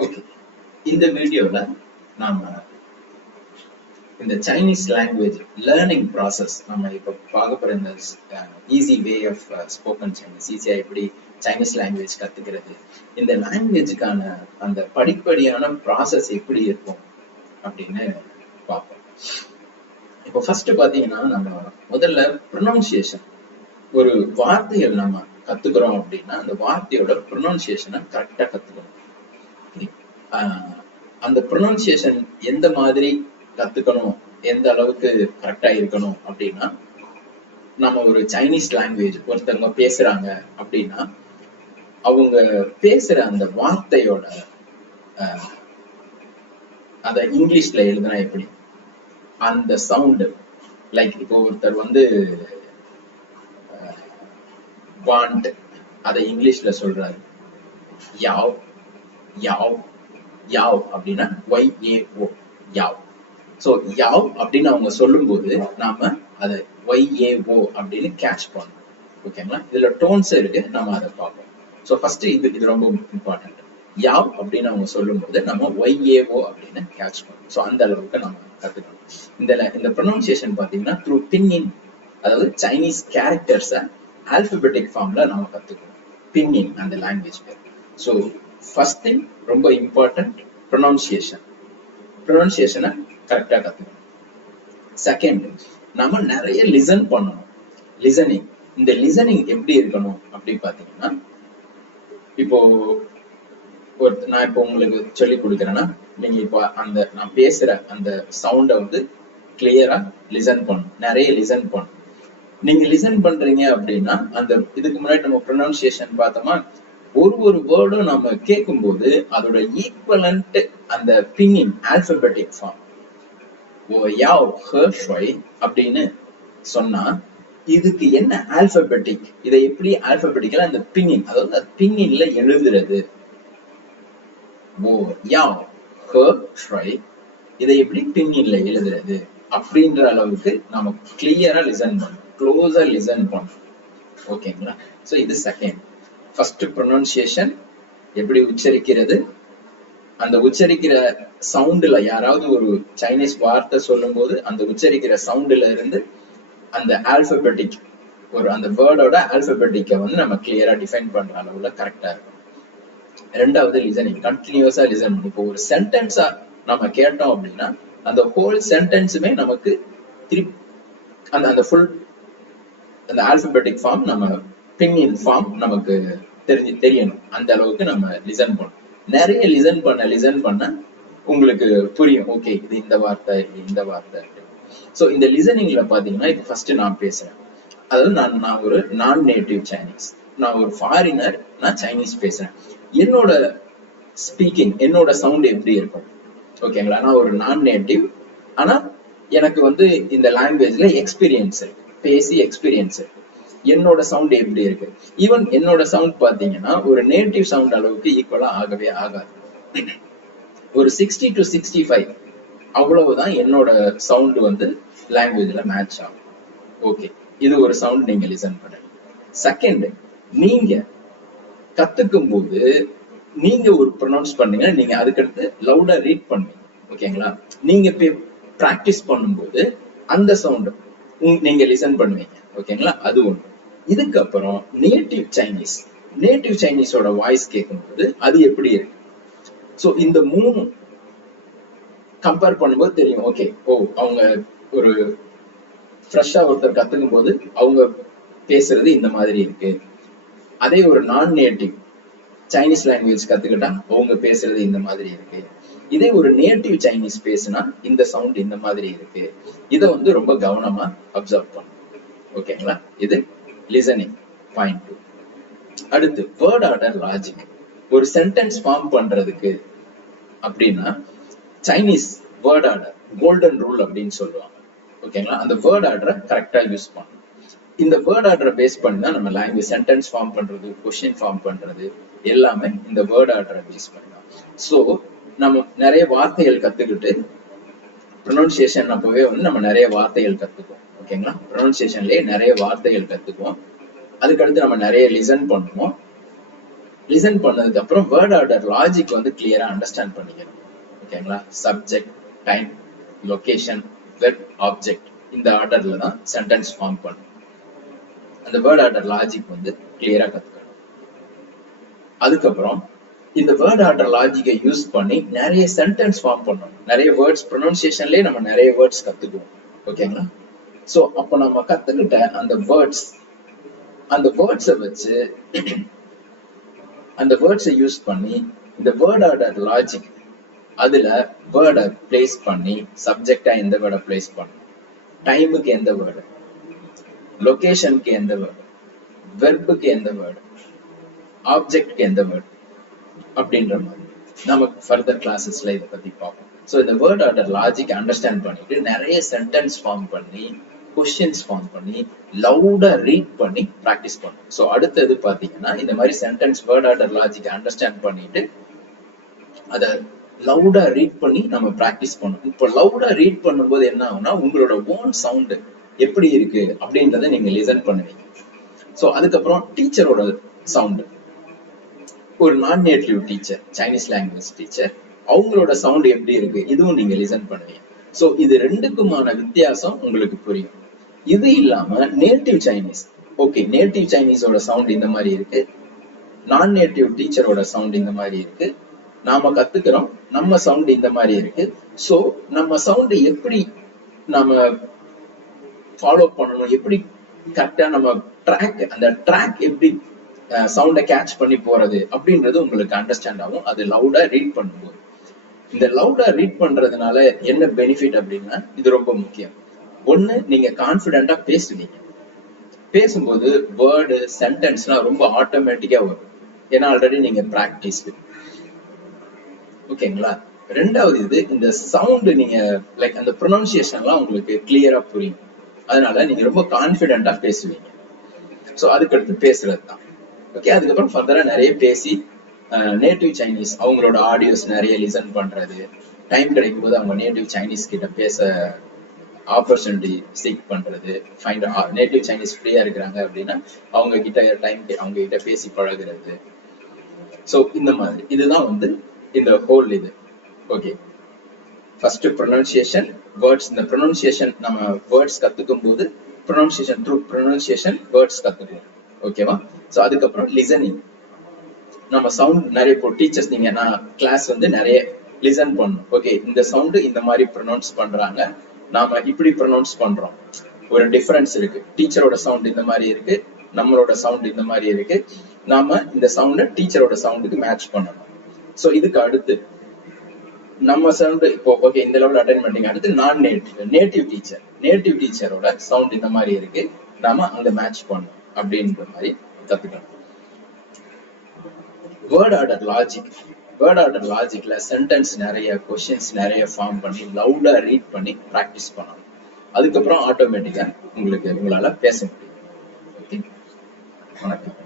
Okay, இந்த வீடியோல நாம இந்த சைனீஸ் லாங்குவேஜ் லேர்னிங் ப்ராசஸ் நம்ம இப்போ பார்க்க போற இந்த easy way of spoken Chinese, ஈஸியா எப்படி சைனீஸ் லாங்குவேஜ் கத்துக்கிறது, இந்த லாங்குவேஜுக்கான அந்த படிப்படியான ப்ராசஸ் எப்படி இருக்கும் அப்படின்னு பார்ப்போம். இப்போ ஃபர்ஸ்ட் பாத்தீங்கன்னா நம்ம முதல்ல ப்ரொனவுன்சியேஷன், ஒரு வார்த்தைகள் நம்ம கத்துக்கிறோம் அப்படின்னா அந்த வார்த்தையோட ப்ரொனவுன்சியேஷனை கரெக்டா கத்துக்கணும். அந்த ப்ரொனவுன்சியேஷன் எந்த மாதிரி கத்துக்கணும், எந்த அளவுக்கு கரெக்டா இருக்கணும் அப்படின்னா, நம்ம ஒரு சைனீஸ் லாங்குவேஜ் ஒருத்தவங்க பேசுறாங்க அப்படின்னா அவங்க பேசுற அந்த வார்த்தையோட அத இங்கிலீஷ்ல எழுதுனா எப்படி அந்த சவுண்டு, லைக் இப்போ ஒருத்தர் வந்து வாண்ட் அதை இங்கிலீஷ்ல சொல்றாரு யாவ் யாவ் யாவ் அப்படின்னா YAO யாவ். சோ யாவ் அப்படின்னு அவங்க சொல்லும் போது நாம அதை YAO அப்படின்னு கேட்ச் பண்ணணும். ஓகேங்களா, இதுல டோன்ஸ் இருக்கு, நம்ம அதை பார்ப்போம். சோ ஃபர்ஸ்ட் இது ரொம்ப இம்பார்ட்டன்ட். யாவ் அப்படின்னு அவங்க சொல்லும் போது நம்ம YAO அப்படின்னு கேட்ச் பண்ணணும். சோ அந்த அளவுக்கு நம்ம கத்துக்கணும். இந்த ப்ரொனவுன்சியேஷன் பாத்தீங்கன்னா த்ரூ பின்இன், அதாவது சைனீஸ் கேரக்டர்ஸை ஆல்பபெட்டிக் ஃபார்ம்ல நம்ம கத்துக்கணும். பின்இன் அந்த லாங்குவேஜ் பேர். ஸோ ஃபர்ஸ்ட் திங் ரொம்ப இம்பார்ட்டன்ட் ப்ரொனவுன்சியேஷன். ப்ரொனவுன்சியேஷனை கரெக்டா கத்துக்கணும். செகண்ட், நம்ம நிறைய லிசன் பண்ணணும். லிசனிங், இந்த லிசனிங் எப்படி இருக்கணும் அப்படி பாத்தீங்கன்னா, இப்போ நான் இப்போ உங்களுக்கு சொல்லி கொடுக்குறேன்னா நீங்க இப்போ அந்த நான் பேசுற அந்த சவுண்டை வந்து கிளியரா லிசன் பண்ணணும், நிறைய லிசன் பண்ணணும். நீங்க லிசன் பண்றீங்க அப்படின்னா அந்த இதுக்கு முன்னாடி நம்ம ப்ரொனவுன்சியேஷன் பார்த்தோமா, ஒரு வேர்டும் நம்ம கேட்கும் போது அதோட ஈக்குவலண்ட் அந்த பின்னிங் ஆல்பபெட்டிக் ஃபார்ம் அப்படின்னு சொன்னா இதுக்கு என்ன ஆல்பபெட்டிக், இதை எப்படி ஆல்பபெட்டிக்கலா அந்த பின்னிங், அதாவது பின்னின்ல எழுதுறது இதை எப்படி பின்னின்ல எழுதுறது அப்படின்ற அளவுக்கு நம்ம கிளியரா லிசன் பண்ணணும், க்ளோஸா லிசன் பண்ணணும். ஓகேங்களா, சோ இது செகண்ட். ஃபர்ஸ்ட் ப்ரொனவுன்சியேஷன் எப்படி உச்சரிக்கிறது, அந்த உச்சரிக்கிற சவுண்டுல யாராவது ஒரு சைனீஸ் வார்த்தை சொல்லும் போது அந்த உச்சரிக்கிற சவுண்டுல இருந்து அந்த ஆல்பபெட்டிக் ஒரு அந்த வேர்டோட ஆல்பபெட்டிக்கை வந்து நம்ம கிளியரா டிஃபைன் பண்ற அளவுல கரெக்டா இருக்கும். ரெண்டாவது லிசனிங், கண்டினியூஸா லிசன். இப்போ ஒரு சென்டென்ஸா நம்ம கேட்டோம் அப்படின்னா அந்த ஹோல் சென்டென்ஸுமே நமக்கு அந்த ஃபுல் அந்த ஆல்பபெட்டிக் ஃபார்ம், நம்ம பின்இன் ஃபார்ம் நமக்கு தெரியணும். அந்த அளவுக்கு நம்ம லிசன் பண்ணணும். நிறைய லிசன் பண்ண உங்களுக்கு புரியும், ஓகே இது இந்த வார்த்தை, இந்த வார்த்தை. சோ இந்த லிசனிங்ல பாத்தீங்கன்னா இப்போ ஃபர்ஸ்ட் நான் பேசுறேன், அதாவது நான் ஒரு நான் நேட்டிவ் சைனீஸ், நான் ஒரு ஃபாரினர், நான் சைனீஸ் பேசுறேன். என்னோட ஸ்பீக்கிங், என்னோட சவுண்ட் எப்படி இருக்கும்? ஓகேங்களா, நான் ஒரு நான் நேட்டிவ், ஆனா எனக்கு வந்து இந்த லாங்குவேஜ்ல எக்ஸ்பீரியன்ஸ் இருக்கு, பேசி எக்ஸ்பீரியன்ஸ் இருக்கு. என்னோட சவுண்ட் எப்படி இருக்கு? ஈவன் என்னோட சவுண்ட் பாத்தீங்கன்னா ஒரு நேட்டிவ் சவுண்ட் அளவுக்கு ஈக்குவலா ஆகவே ஆகாது. ஒரு 60 to 65 அவ்வளவுதான் என்னோட சவுண்ட் வந்து லாங்குவேஜ்ல மேட்ச் ஆகும். ஓகே, இது ஒரு சவுண்ட் நீங்க லிசன் பண்ணுங்க. செகண்ட், நீங்க கத்துக்கும் போது நீங்க ஒரு ப்ரொனவுன்ஸ் பண்ணீங்க, நீங்க அதுக்கடுத்து லவுடா ரீட் பண்ணுவீங்க. ஓகேங்களா, நீங்க பிராக்டிஸ் பண்ணும்போது அந்த சவுண்ட் நீங்க லிசன் பண்ணுவீங்க. ஓகேங்களா, அது ஒண்ணு. இதுக்கப்புறம் நேட்டிவ் சைனீஸோட வாய்ஸ் கேட்கும்போது அது எப்படி இருக்கு? சோ இந்த மூணு கம்பேர் பண்ணும்போது தெரியும், ஓகே அவங்க ஒரு ஃப்ரெஷ்ஷா ஒருத்தர் கத்துக்கும் போது அவங்க பேசுறது இந்த மாதிரி இருக்கு. அதே ஒரு நான் நேட்டிவ் சைனீஸ் லாங்குவேஜ் கத்துக்கிட்டா அவங்க பேசுறது இந்த மாதிரி இருக்கு. இதே ஒரு நேட்டிவ் சைனீஸ் பேசுனா இந்த சவுண்ட் இந்த மாதிரி இருக்கு. இதை வந்து ரொம்ப கவனமா அப்சர்வ் பண்ணும். ஓகேங்களா, இது லிசனிங் பாயிண்ட் 2. அடுத்து வேர்ட் ஆர்டர் லாஜிக். ஒரு சென்டென்ஸ் ஃபார்ம் பண்றதுக்கு அப்படின்னா Chinese word order golden rule அப்படின்னு சொல்லுவாங்க. ஓகேங்களா, அந்த வேர்ட் ஆர்டரை கரெக்டா யூஸ் பண்ணணும். இந்த வேர்ட் ஆர்டரை பேஸ் பண்ணி தான் நம்ம லாங்குவேஜ் சென்டென்ஸ் ஃபார்ம் பண்றது, கொஸ்டின் ஃபார்ம் பண்றது எல்லாமே இந்த வேர்ட் ஆர்டரை பேஸ் பண்ணி தான். ஸோ நம்ம நிறைய வார்த்தைகள் கத்துக்கிட்டு ப்ரொனவுன்சியேஷன் அப்பவே வந்து நம்ம நிறைய வார்த்தைகள் கத்துக்குவோம். ஓகேங்களா, ப்ரொனவுன்சியேஷன்லயே நிறைய வார்த்தைகள் கத்துக்குவோம். அதுக்கடுத்து நம்ம நிறைய லிசன் பண்ணுவோம். லிசன் பண்ணதுக்கு அப்புறம் வேர்ட் ஆர்டர் லாஜிக் வந்து கிளியரா அண்டர்ஸ்டாண்ட் பண்ணிக்கணும். ஓகேங்களா? Subject, time, location, verb, object இந்த ஆர்டர்ல தான் சென்டென்ஸ் ஃபார்ம் பண்ணும். அந்த வேர்ட் ஆர்டர் லாஜிக் வந்து கிளியரா கத்துக்கணும். அதுக்கப்புறம் இந்த வேர்ட் ஆர்டர் லாஜிக்கை யூஸ் பண்ணி நிறைய சென்டென்ஸ் ஃபார்ம் பண்ணணும். நிறைய வேர்ட்ஸ் ப்ரொனன்சியேஷன்லயே நம்ம நிறைய வேர்ட்ஸ் கத்துக்குவோம். ஓகேங்களா? சோ அப்ப நம்ம கத்துக்கிட்ட அந்த வேர்ட்ஸை வச்சு அந்த வேர்ட்ஸை யூஸ் பண்ணி இந்த வேர்ட் ஆர்டர் லாஜிக் அதுல வேர்டை பிளேஸ் பண்ணி சப்ஜெக்டா எந்த வேர்டை பிளேஸ் பண்ணணும், டைமுக்கு எந்த வேர்டு, லொகேஷனுக்கு எந்த வேர்டு, வெர்புக்கு எந்த வேர்டு, ஆப்ஜெக்ட்க்கு எந்த வேர்டு அப்படின்ற மாதிரி நமக்கு ஃபர்தர் கிளாஸஸ்ல இதை பத்தி பார்ப்போம். ஸோ இந்த வேர்ட் ஆர்டர் லாஜிக் அண்டர்ஸ்டாண்ட் பண்ணிட்டு நிறைய சென்டென்ஸ் ஃபார்ம் பண்ணி கொஸ்டின்ஸ் ஃபார்ம் பண்ணி லவுடா ரீட் பண்ணி ப்ராக்டிஸ் பண்ணும். ஸோ அடுத்தது பாத்தீங்கன்னா இந்த மாதிரி sentence word order logic understand பண்ணிட்டு அதை லவுடா ரீட் பண்ணி நம்ம ப்ராக்டிஸ் பண்ணணும். இப்போ லவுடா ரீட் பண்ணும்போது என்ன ஆகும்னா உங்களோட ஓன் சவுண்டு எப்படி இருக்கு அப்படின்றத நீங்க லிசன் பண்ணுவீங்க. ஸோ அதுக்கப்புறம் டீச்சரோட சவுண்டு, ஒரு நான் native teacher, Chinese language teacher, அவங்களோட சவுண்ட் எப்படி இருக்கு இதுவும் நீங்க லிசன் பண்ணுவீங்க. ஸோ இது ரெண்டுக்குமான வித்தியாசம் உங்களுக்கு புரியும். இது இல்லாம நேட்டிவ் சைனீஸ், ஓகே நேட்டிவ் சைனீஸோட சவுண்ட் இந்த மாதிரி இருக்கு, நான் நேட்டிவ் டீச்சரோட சவுண்ட் இந்த மாதிரி இருக்கு, நாம கத்துக்கிறோம் நம்ம சவுண்ட் இந்த மாதிரி இருக்கு. சோ நம்ம சவுண்ட் எப்படி நம்ம ஃபாலோ பண்ணணும், எப்படி கரெக்டா நம்ம அந்த ட்ராக் எப்படி சவுண்டை கேட்ச் பண்ணி போறது அப்படின்றது உங்களுக்கு அண்டர்ஸ்டாண்ட் ஆகும் அது லவுடா ரீட் பண்ணும்போது. இந்த லவுடா ரீட் பண்றதுனால என்ன பெனிஃபிட் அப்படின்னா இது ரொம்ப முக்கியம். ஒண்ணு, நீங்க கான்பிடென்டா பேசுவீங்க. பேசும்போது வேர்டு சென்டென்ஸ்லாம் ரொம்ப ஆட்டோமேட்டிக்கா வரும், ஏன்னா ஆல்ரெடி நீங்க பிராக்டிஸ். ஓகேங்களா? ரெண்டாவது இது இந்த சவுண்ட் நீங்க லைக் அந்த ப்ரொனன்சியேஷன்லாம் உங்களுக்கு கிளியரா புரியும், அதனால நீங்க ரொம்ப கான்பிடென்டா பேசுவீங்க. ஸோ அதுக்கடுத்து பேசுறது தான். ஓகே, அதுக்கப்புறம் ஃபர்தரா நிறைய பேசி நேட்டிவ் சைனீஸ் அவங்களோட ஆடியோஸ் நிறைய லிசன் பண்றது, டைம் கிடைக்கும் போது அவங்க நேட்டிவ் சைனீஸ் கிட்ட பேச ஆப்பர்ச்சுனிட்டி சீக் பண்றது, ஃபைண்ட் நேட்டிவ் சைனீஸ் ஃப்ரீயா இருக்கிறாங்க அப்படின்னா அவங்க கிட்ட பேசி பழகுறது. ஸோ இந்த மாதிரி இதுதான் வந்து இந்த ஹோல் இது. Okay, first pronunciation, words. இந்த ப்ரொனன்சியேஷன் நம்ம வேர்ட்ஸ் கத்துக்கும் போது ப்ரொனன்சியேஷன் த்ரூ ப்ரொனன்சியேஷன் வேர்ட்ஸ் கத்துக்குவோம். ஓகேவா? ஸோ அதுக்கப்புறம் லிசனிங், நம்ம சவுண்ட் நிறைய இப்போ டீச்சர்ஸ் நீங்க நான் கிளாஸ் வந்து நிறைய லிசன் பண்ணணும். ஓகே, இந்த சவுண்டு இந்த மாதிரி ப்ரொனவுன்ஸ் பண்றாங்க, நாம இப்படி ப்ரொனவுன்ஸ் பண்றோம், ஒரு டிஃபரன்ஸ் இருக்கு, டீச்சரோட சவுண்ட் இந்த மாதிரி இருக்கு, நம்மளோட சவுண்ட் இந்த மாதிரி இருக்கு, நாம இந்த சவுண்டை டீச்சரோட சவுண்டுக்கு மேட்ச் பண்ணணும். ஸோ இதுக்கு அடுத்து நம்ம சவுண்ட் இப்போ ஓகே இந்த லெவல் அட்டன் பண்ணிங்க. அடுத்து நான் நேட்டிவ் டீச்சரோட சவுண்ட் இந்த மாதிரி இருக்கு, நாம அங்க மேட்ச் பண்ணணும் அப்படின்ற மாதிரி கத்துக்கணும். வேர்ட் ஆர்டர் லாஜிக்ல சென்டென்ஸ் நிறைய, கொஸ்டின்ஸ் நிறைய ஃபார்ம் பண்ணி லவுடா ரீட் பண்ணி ப்ராக்டிஸ் பண்ணணும். அதுக்கப்புறம் ஆட்டோமேட்டிக்கா உங்களால பேச முடியும். ஓகே, வணக்கம்.